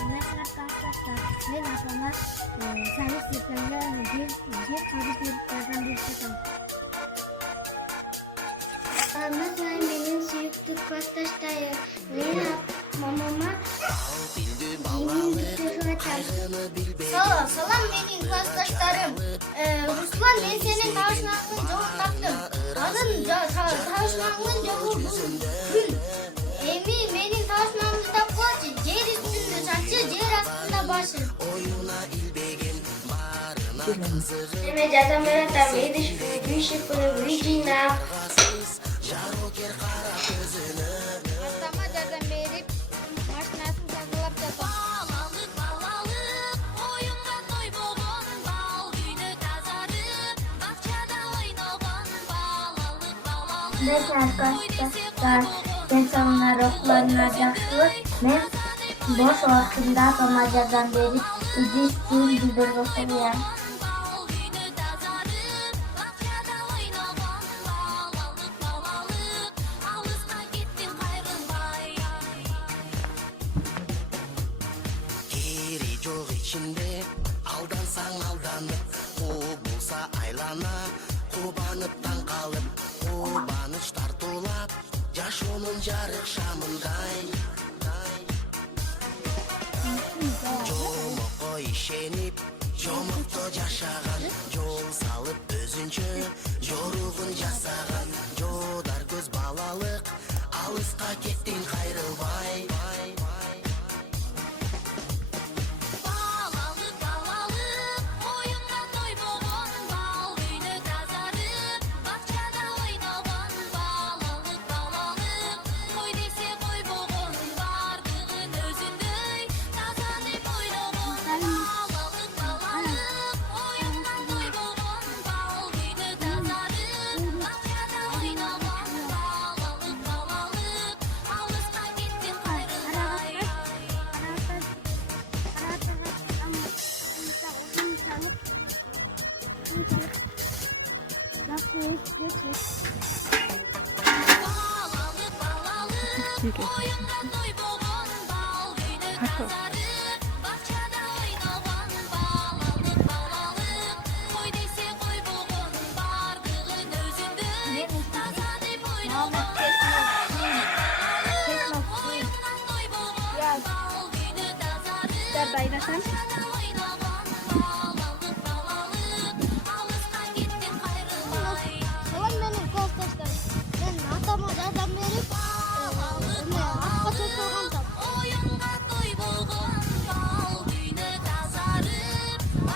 Mesela arkadaşlar ben adamlar servis yapılan bir fabrikalardan birisi. Mesela benim sürekli klasteştayım. Benim mamama Salam benim klasteşlerim. Ruslan ben senin tavşanlığın cevap taktım. Adın tavşanlığın cevap gül. Emi benim tavşanlığımda koç. Cer üstünde saçı, cer altında başı. Deme zaten meraktan beri bir şey bunu virgina. Astama zaten berip maşinasını takılap jatam. Neyse arkadaşlar, insanlar oklarına жақсылық, мен boş vaktimde Tomacadan beri İdris gibi bir oturuyorum. Keri çok içinde aldansan aldanıp, o bulsa aylana, kurbanıptan kalıp, kurbanış tartulap, yaş onun jarık şamınday. Jomoko işenip, jomokto yaşagan, yol salıp özünçö, yoruğun jasagan, jodar göz balalık, alısqa kettin kayrılbay. Dayanasam.